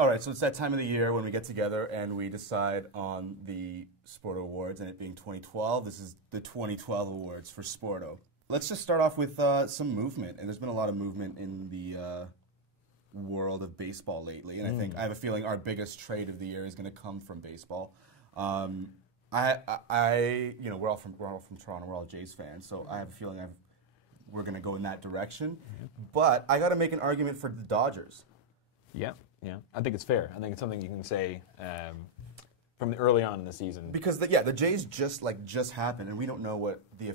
All right, so it's that time of the year when we get together and we decide on the Sportto Awards, and it being 2012, this is the 2012 awards for Sportto. Let's just start off with some movement, and there's been a lot of movement in the world of baseball lately, and I have a feeling our biggest trade of the year is going to come from baseball. You know, we're all from Toronto, we're all Jays fans, so I have a feeling we're going to go in that direction. But I got to make an argument for the Dodgers. Yeah, yeah. I think it's fair. I think it's something you can say from early on in the season. Because the Jays just happened, and we don't know what the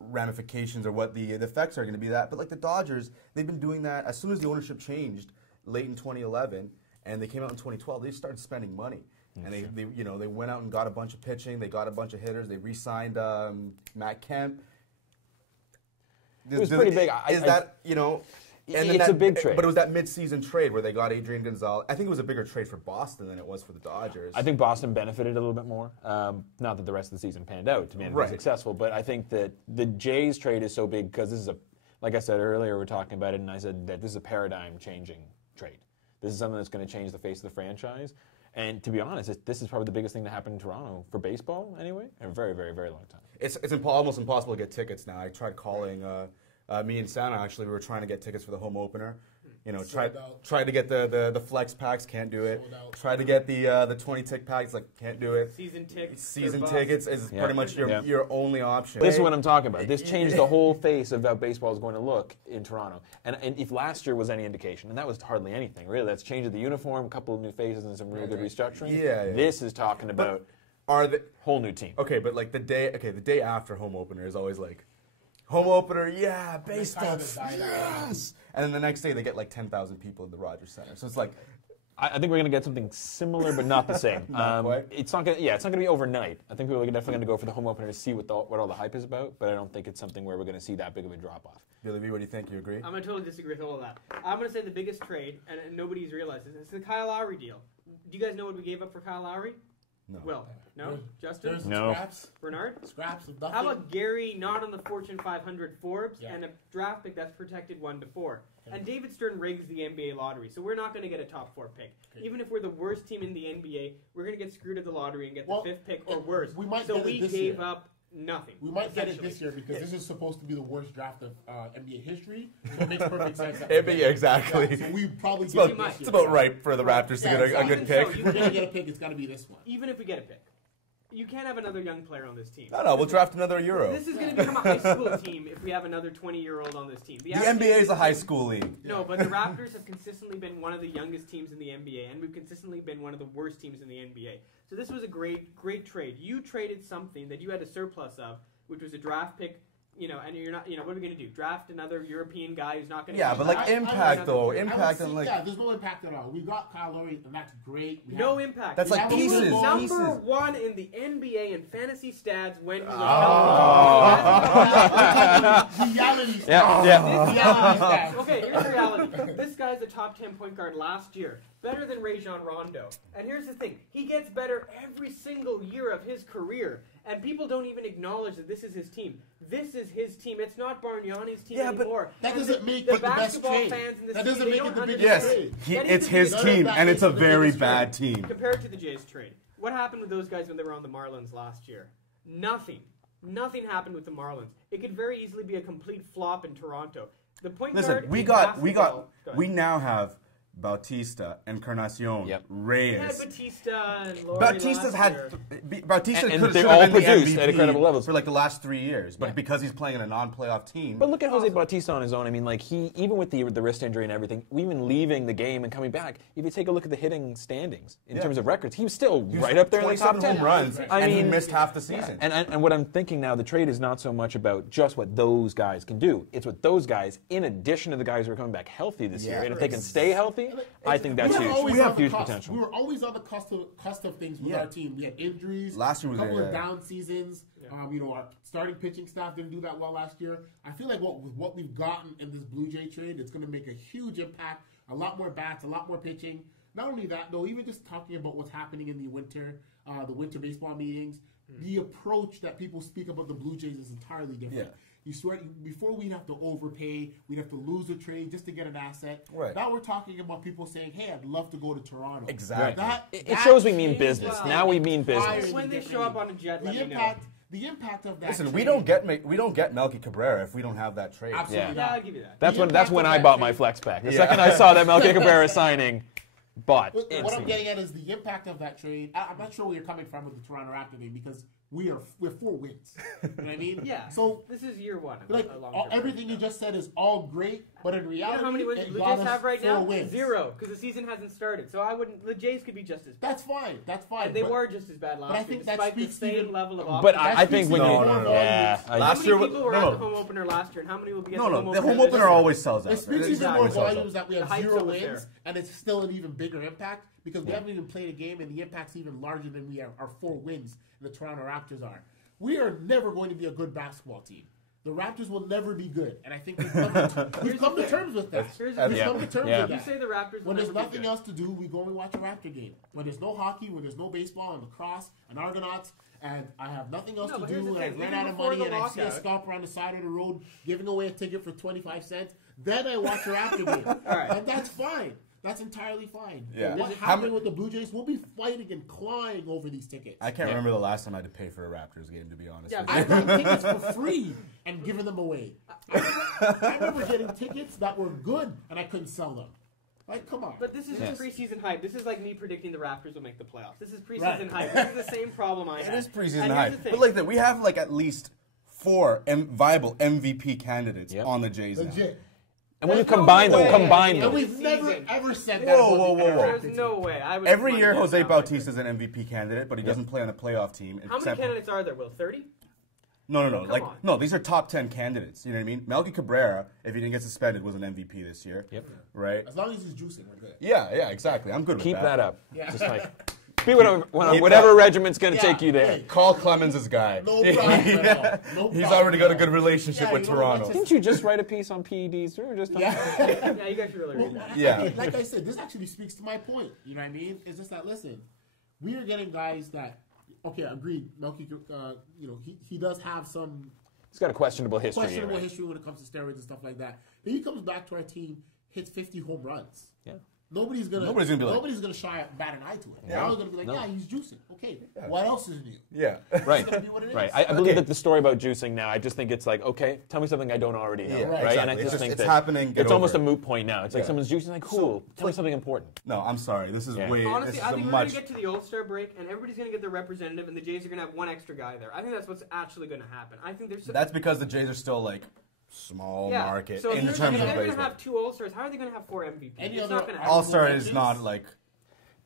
ramifications or what the effects are going to be. But like the Dodgers, they've been doing that as soon as the ownership changed late in 2011, and they came out in 2012. They started spending money, and they went out and got a bunch of pitching. They got a bunch of hitters. They re-signed Matt Kemp. It was pretty big. It's a big trade. But it was that mid-season trade where they got Adrian Gonzalez. I think it was a bigger trade for Boston than it was for the Dodgers. I think Boston benefited a little bit more. Not that the rest of the season panned out to be successful, but I think that the Jays trade is so big because this is like I said earlier, we were talking about it, and I said that this is a paradigm-changing trade. This is something that's going to change the face of the franchise. And to be honest, this is probably the biggest thing that happened in Toronto for baseball, anyway, in a very, very, very long time. It's almost impossible to get tickets now. I tried calling. Me and Santa, actually, we were trying to get tickets for the home opener. You know, tried to get the flex packs, can't do it. Tried to get the 20-tick packs, can't do it. Season tickets is pretty much your only option. This is what I'm talking about. This changed the whole face of how baseball is going to look in Toronto. And if last year was any indication, and that was hardly anything, really, that's changed the uniform, a couple of new faces, and some really good restructuring. Yeah. This is talking about whole new team. Okay, but the day after home opener is always like, home opener, yeah, baseball, yes! And then the next day they get 10,000 people in the Rogers Center. So it's like, I think we're going to get something similar, but not the same. It's not going to be overnight. I think we're definitely going to go for the home opener to see what all the hype is about, but I don't think it's something where we're going to see that big of a drop-off. Billy V, what do you think? You agree? I'm going to totally disagree with all of that. I'm going to say the biggest trade, and nobody's realized this, it's the Kyle Lowry deal. Do you guys know what we gave up for Kyle Lowry? No. Will? No? Justin? No. Scraps. Bernard? Scraps of nothing. How about Gary, not on the Fortune 500 Forbes, and a draft pick that's protected 1 to 4? Okay. And David Stern rigs the NBA lottery, so we're not going to get a top 4 pick. Okay. Even if we're the worst team in the NBA, we're going to get screwed at the lottery and get the 5th pick or worse. We might so get we it this gave year. up nothing. We might get it this year because this is supposed to be the worst draft of NBA history, so it makes perfect sense. NBA, exactly. Yeah, so we probably it's about right for the Raptors to get a good pick. So we're going to get a pick, it's got to be this one. Even if we get a pick. You can't have another young player on this team. No, we'll draft another Euro. This is going to become a high school team if we have another 20-year-old on this team. The NBA is a high school league. No, but the Raptors have consistently been one of the youngest teams in the NBA, and we've consistently been one of the worst teams in the NBA. So this was a great trade. You traded something that you had a surplus of, which was a draft pick. And you're not, what are we going to do? Draft another European guy who's not going to... Yeah, but impact, though. Impact on Yeah, there's no impact at all. We got Kyle Lowry, and that's great. No impact. That's like pieces. Number 1 in the NBA in fantasy stats when he was healthy. Reality stats. Yeah. Okay, here's the reality. This guy's a top 10 point guard last year. Better than Rajon Rondo. And here's the thing. He gets better every single year of his career. And people don't even acknowledge that this is his team. This is his team. It's not Bargnani's team anymore. But that doesn't make it the best trade. Fans in this that doesn't team, make it the biggest trade. Yes, it's his team, and it's a very bad team. Compared to the Jays trade. What happened with those guys when they were on the Marlins last year? Nothing. Nothing happened with the Marlins. It could very easily be a complete flop in Toronto. The point guard. Listen, we now have Bautista, Encarnacion, Reyes. We had Bautista and Laurie Bautista's Bautista and could they have all been produced the MVP at incredible levels for the last 3 years, but because he's playing in a non-playoff team. But look at Jose Bautista on his own. I mean, he even with the wrist injury and everything, even leaving the game and coming back, if you take a look at the hitting standings in terms of records, he was still right up there in the top 10 runs. I mean, he missed half the season. And what I'm thinking now, the trade is not so much about just what those guys can do. It's what those guys, in addition to the guys who are coming back healthy this year, and if they can stay healthy, I think that's huge. We have huge potential. We were always on the cusp of things with our team. We had injuries, last year was a couple of down seasons. Our starting pitching staff didn't do that well last year. I feel like with what we've gotten in this Blue Jay trade, it's going to make a huge impact. A lot more bats, a lot more pitching. Not only that, though, even just talking about what's happening in the winter baseball meetings, the approach that people speak about the Blue Jays is entirely different. You swear before we'd have to overpay, we'd have to lose a trade just to get an asset. Right. Now we're talking about people saying, "Hey, I'd love to go to Toronto." Exactly. It shows we mean business. Now we mean business. When they show up on a jet, let me know. The impact of that. Listen, trade, we don't get Melky Cabrera if we don't have that trade. Absolutely. Yeah, I'll give you that. That's when I bought my flex pack. The second I saw that Melky Cabrera signing, bought. What I'm getting at is the impact of that trade. I'm not sure where you're coming from with the Toronto Raptors game because we're 4 wins. You know what I mean? Yeah. So this is year one. like everything you just said is all great, but in reality, you know how many wins it the got Jays us have right 4 now? wins. 0, because the season hasn't started. So I wouldn't. The Jays could be just as bad. That's fine. That's fine. And they were just as bad last I year, think that despite the speaks same even- level of. But offense. I think when you How Last many year, people were at the home opener last year, and how many will be at the home opener? The home this opener year? always sells out. It speaks even Exactly. more Always sells out. volumes that we have The hype's 0 always wins, there. and it's still an even bigger impact because we haven't even played a game, and the impact's even larger than our 4 wins the Toronto Raptors are. We are never going to be a good basketball team. The Raptors will never be good, and I think we've come to terms with that. Here's the We've thing. come to terms Yeah. with You that. say the Raptors. When will there's never be nothing good. else to do, we go and watch a Raptor game. When there's no hockey, when there's no baseball and lacrosse and Argonauts, and I have nothing else No, to but here's do, the and I've thing. run Even out of before money, the and I see a lockout- scalper on the side of the road giving away a ticket for 25 cents, then I watch a Raptor game. right. And that's fine. That's entirely fine. Yeah. But what How happened many- with the Blue Jays, we'll be fighting and clawing over these tickets. I can't remember the last time I had to pay for a Raptors game, to be honest. Yeah, with I you. got tickets for free and giving them away. I remember getting tickets that were good and I couldn't sell them. Like, come on. But this is Yes. just preseason hype. This is like me predicting the Raptors will make the playoffs. This is preseason hype. This is the same problem I It had. is preseason And here's hype. the thing. But like that, we have like at least 4 viable MVP candidates Yep. on the Jays now. Legit. And when you There's no combine them, way. combine And them. we've never Season. ever said that. Whoa, about whoa, the whoa, whoa. There's no way. I would Every run year, this Jose down. Bautista is an MVP candidate, but he doesn't play on a playoff team. How many candidates are there, Will? 30? No. Come Like on. no, these are top 10 candidates. You know what I mean? Melky Cabrera, if he didn't get suspended, was an MVP this year. Yep. Right? As long as he's juicing, we're good. Yeah, exactly. I'm good with Keep that up. Yeah. Just like be whatever regiment's going to Yeah. take you there. Hey. Carl Clemens is guy. No problem at all. No He's problem already got a at good all. relationship Yeah, with you know, Toronto. it's Didn't you just write a piece on PEDs? We were just talking Yeah. Yeah, you guys should really read that. Yeah. Like I said, this actually speaks to my point. You know what I mean? It's just that, listen, we are getting guys that, okay, agreed. Melky, he does have some He's got a questionable history. questionable right? history when it comes to steroids and stuff like that. But he comes back to our team, hits 50 home runs. Yeah. Nobody's gonna shy bat an eye to it. They're all gonna be like, No. yeah, he's juicing. Okay, what else is new? Yeah. Right. It's gonna be what it is. Right. I believe that the story about juicing now, I just think it's like, okay, tell me something I don't already know. Yeah, right. And I exactly. just It's think just- that it's happening, get It's almost a over it. moot point now. It's like Yeah. someone's juicing, like, cool. Tell me something important. No, I'm sorry. This is Yeah. way. Honestly, this I is think a we're going much. to get to the All-Star break, and everybody's going to get their representative, and the Jays are going to have one extra guy there. I think that's what's actually going to happen. I think there's That's because the Jays are still like small market So in if terms they're of going to baseball. have 2 All-Stars, how are they going to have 4 MVPs? Any It's other not going to All happen. Star mentions? is not like.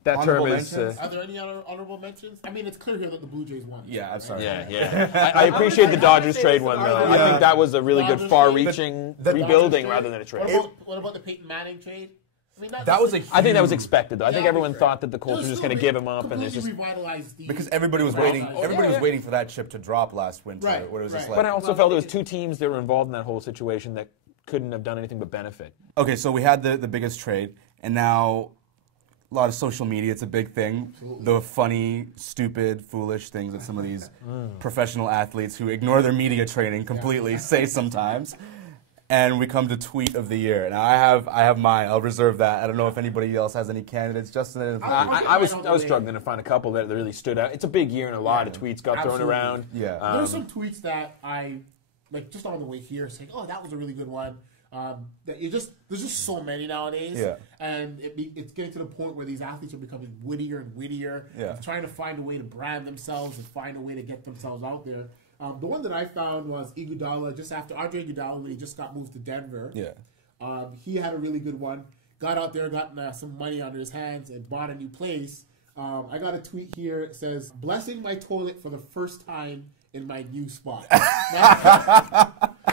That term Honorable is. mentions? Are there any other honorable mentions? I mean, it's clear here that the Blue Jays won. Yeah, I'm sorry. Yeah. I appreciate the Dodgers trade one, though. I think that was a really good Dodgers far-reaching trade. The rebuilding Dodgers rather than a trade. trade. What about the Peyton Manning trade? I mean, That was a I think that was expected, though. I think Yeah, everyone sure. thought that the Colts were just going to give him up, and it's just. revitalized the because everybody was waiting. Right. Everybody was Yeah. waiting for that chip to drop last winter. Right, Where it was just right. like. But I also felt there was 2 teams that were involved in that whole situation that couldn't have done anything but benefit. Okay, so we had the biggest trade, and now a lot of social media. It's a big thing. The funny, stupid, foolish things that some of these professional athletes who ignore their media training completely say sometimes. And we come to tweet of the year. Now I have mine. I'll reserve that. I don't know if anybody else has any candidates. Justin. I was struggling to find a couple that really stood out. It's a big year, and a lot of tweets got thrown Absolutely. around. Yeah. There's some tweets that I like just on the way here saying, "Oh, that was a really good one." That there's just so many nowadays, Yeah. and it's getting to the point where these athletes are becoming wittier and wittier, Yeah. trying to find a way to brand themselves and find a way to get themselves out there. The one that I found was Iguodala just after Andre Iguodala when he just got moved to Denver. Yeah. He had a really good one. Got out there, got some money under his hands, and bought a new place. I got a tweet here. It says, "Blessing my toilet for the first time in my new spot."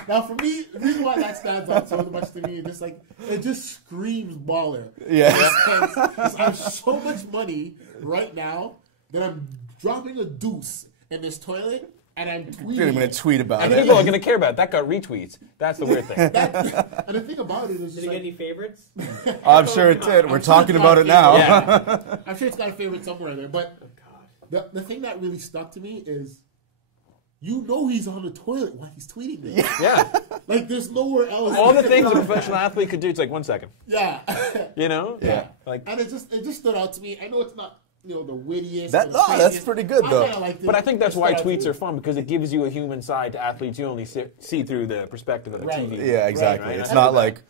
Now, for me, the reason why that stands out so much to me is just like it just screams baller. Yeah. I have so much money right now that I'm dropping a deuce in this toilet, and I'm tweeting. I'm going to tweet about And it. people are going to care about it. That got retweets. That's the weird thing. And the thing about it is, Did just it get like, any favorites? I'm sure it did. We're I'm talking sure about it now. Yeah. I'm sure it's got a favorite somewhere there. But the thing that really stuck to me is you know he's on the toilet while he's tweeting this. Yeah. Like, there's nowhere else. All the things a professional athlete could do, it's like 1 second. Yeah. You know? Yeah. Like, and it just stood out to me. I know it's not, the wittiest. That's pretty good, though. but I think that's why tweets are fun, because it gives you a human side to athletes you only see through the perspective of a TV. Yeah, exactly. Right? It's not like,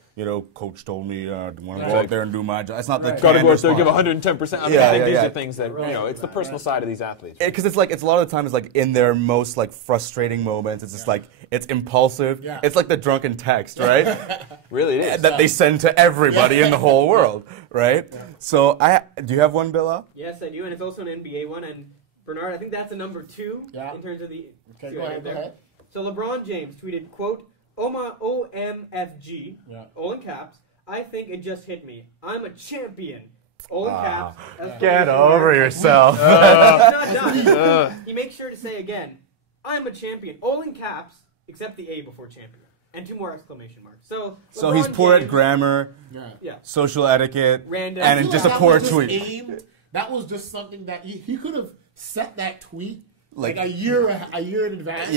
coach told me I want to go out there and do my job. It's not the got to go out there and give 110%. I mean, I think these are things that, it's the personal side of these athletes. Because it's a lot of the time it's like in their most like frustrating moments. It's just like, it's impulsive. Yeah. It's like the drunken text, right? Really it is. That they send to everybody in the whole world, right? Yeah. So do you have one, Billa? Yes, I do, and it's also an NBA one. And Bernard, I think that's a number 2 in terms of the. Okay, go ahead. So LeBron James tweeted, quote, OMFG, all in caps, I think it just hit me. I'm a champion. All in caps. Get over yourself. He's not done. He makes sure to say again, I'm a champion. All in caps, except the A before champion. And 2 more exclamation marks. So he's poor at grammar, social etiquette, random, and just a poor tweet. That was just something that he could have set that tweet like a year in advance,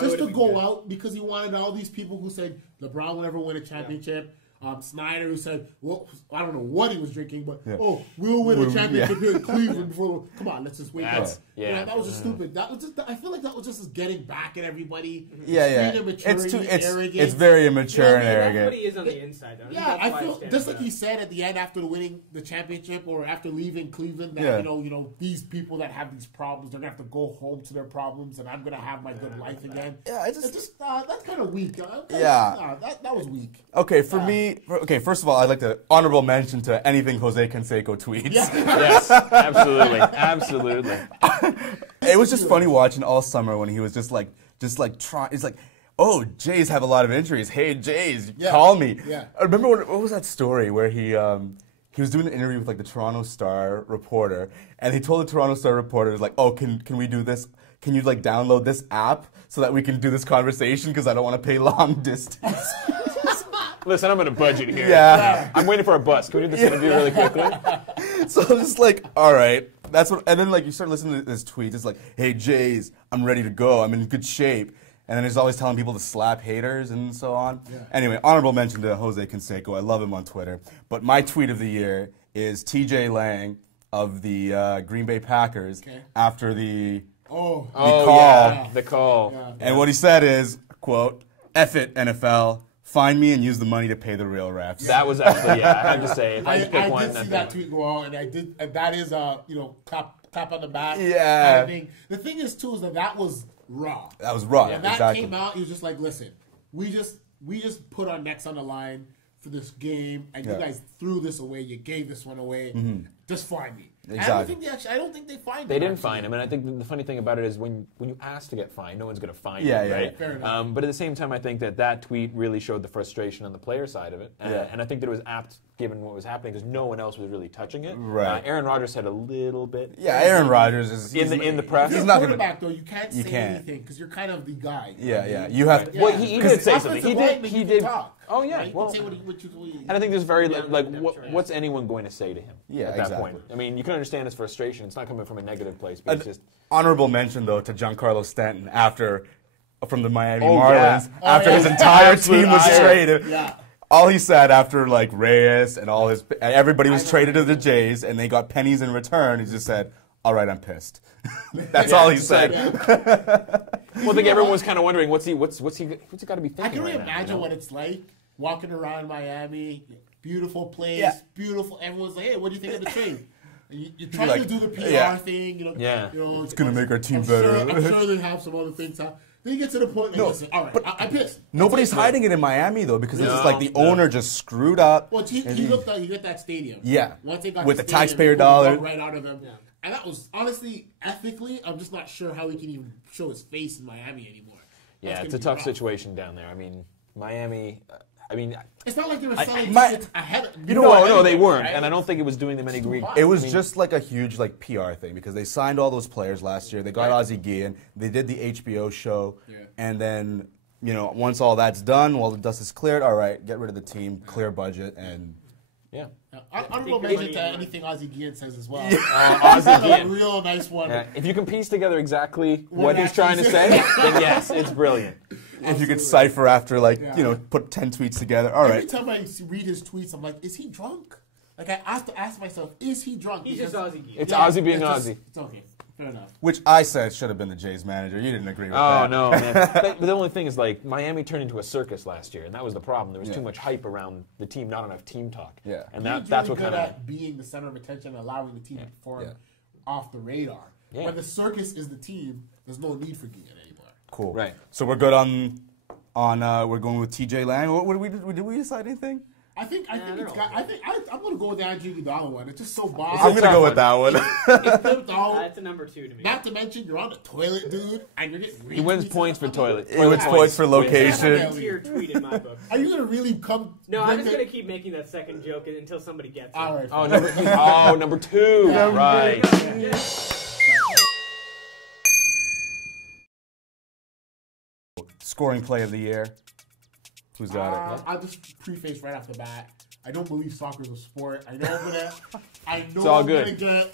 just to go out, because he wanted all these people who said LeBron will never win a championship. Snyder, who said, well, I don't know what he was drinking, but we'll win a championship here in Cleveland before. Come on, let's just wake up. That was just stupid. That was just. I feel like that was just getting back at everybody. It's very immature and arrogant. That's what he is on the inside, though. Yeah, I feel just like he said at the end after winning the championship or after leaving Cleveland that these people that have these problems, they're gonna have to go home to their problems, and I'm gonna have my good life again. Yeah, it's just that's kind of weak. That was weak. Okay, for me. Okay, first of all, I'd like to honorable mention to anything Jose Canseco tweets. Yes, absolutely. It was just funny watching all summer when he was just like trying. It's like, oh, Jays have a lot of injuries. Hey, Jays, call me. Yeah. I remember what was that story where he was doing an interview with like the Toronto Star reporter, and he told the Toronto Star reporter, like, oh, can we do this? Can you like download this app so that we can do this conversation, because I don't want to pay long distance. Listen, I'm on a budget here. Yeah. I'm waiting for a bus. Can we do this interview really quickly? So I'm just like, all right. That's what. And then like you start listening to his tweets. It's like, hey, Jays, I'm ready to go. I'm in good shape. And then he's always telling people to slap haters and so on. Yeah. Anyway, honorable mention to Jose Canseco. I love him on Twitter. But my tweet of the year is TJ Lang of the Green Bay Packers after the call. Yeah, the call. Yeah. And what he said is, quote, F it, NFL. Find me and use the money to pay the real refs. That was actually, I had to say, if I had to pick one. I did see that tweet go on, and I did, and that is clap on the back. Yeah. The thing is too is that was raw. That was raw. When that came out, he was just like, listen, we just put our necks on the line for this game, and you guys threw this away. You gave this one away. Mm-hmm. Just find me. Exactly. I don't think they fined him. They didn't find him, and I think the funny thing about it is when you ask to get fined, no one's going to find you, right? Fair enough. But at the same time, I think that tweet really showed the frustration on the player side of it, and I think that it was apt given what was happening because no one else was really touching it. Right. Aaron Rodgers had a little bit. Yeah, Aaron Rodgers is in the press. He's not quarterback though. You can't say anything because you're kind of the guy. Yeah. You have. Well, he did say something. He did. Talk. Oh yeah. Right? Well, and I think there's very what's anyone going to say to him at that point? I mean, you can understand his frustration. It's not coming from a negative place, but it's just honorable mention though to Giancarlo Stanton from the Miami Marlins after his entire team was traded. Yeah. All he said after like Reyes and everybody was traded to the Jays and they got pennies in return, he just said, "All right, I'm pissed." That's all he said. Well, I think everyone was kind of wondering what's he got to be thinking. I can right imagine now, what it's like walking around Miami, beautiful place, beautiful. Everyone's like, "Hey, what do you think of the trade?" You're trying to do the PR thing, it's gonna make our team better. I'm sure they have some other things. Then you get to the point and listen, all right, I'm pissed. Nobody's hiding it in Miami though because it's just like the owner just screwed up. Well, he got that stadium. Yeah. Once they got with the stadium, taxpayer dollars right out of them. Yeah. And that was honestly, ethically, I'm just not sure how he can even show his face in Miami anymore. Yeah, it's a tough situation down there. I mean, Miami. It's not like they were selling tickets ahead. No, they weren't, right? And I don't think it was doing them any grief. It was just like a huge PR thing because they signed all those players last year. They got Ozzie Guillen. They did the HBO show, and then once all that's done, while the dust is cleared, all right, get rid of the team, clear budget, and Yeah. Honorable mention to anything Ozzie Guillen says as well. Ozzie Guillen. A real nice one. If you can piece together exactly what he's trying to say, then yes, it's brilliant. If you could cipher after, put 10 tweets together. All right. Every time I read his tweets, I'm like, is he drunk? Like, I have to ask myself, is he drunk? He's just Ozzie Guillen. It's Ozzie being Ozzie. It's okay. Fair enough. Which I said should have been the Jays manager. You didn't agree with that. Oh, no, man. But the only thing is, Miami turned into a circus last year, and that was the problem. There was too much hype around the team, not enough team talk. Yeah. And that's really what kind of being the center of attention, allowing the team to perform off the radar. Yeah. When the circus is the team, there's no need for Guillen anymore. Cool. Right. So we're good on we're going with TJ Lang. Did we decide anything? I'm gonna go with the Andrew Iguodala one. It's just so boss. I'm gonna go with that one. That's a number 2 to me. Not to mention you're on the toilet, dude, and you're getting He wins points for toilet. He wins points for location. That's a tier tweet in my book. Are you gonna really come? No, I'm just gonna keep making that second joke until somebody gets it. All right. Number 2. Right. Scoring play of the year. Who's got it? I'll just preface right off the bat. I don't believe soccer is a sport. I know It's all good. Gonna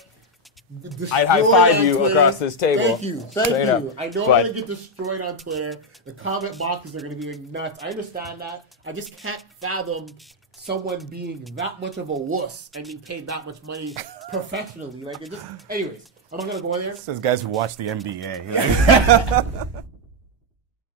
get I'd high five you across this table. Thank you. I know I'm going to get destroyed on Twitter. The comment boxes are going to be nuts. I understand that. I just can't fathom someone being that much of a wuss and being paid that much money professionally. Anyways, I'm not going to go in there. Says guys who watch the NBA.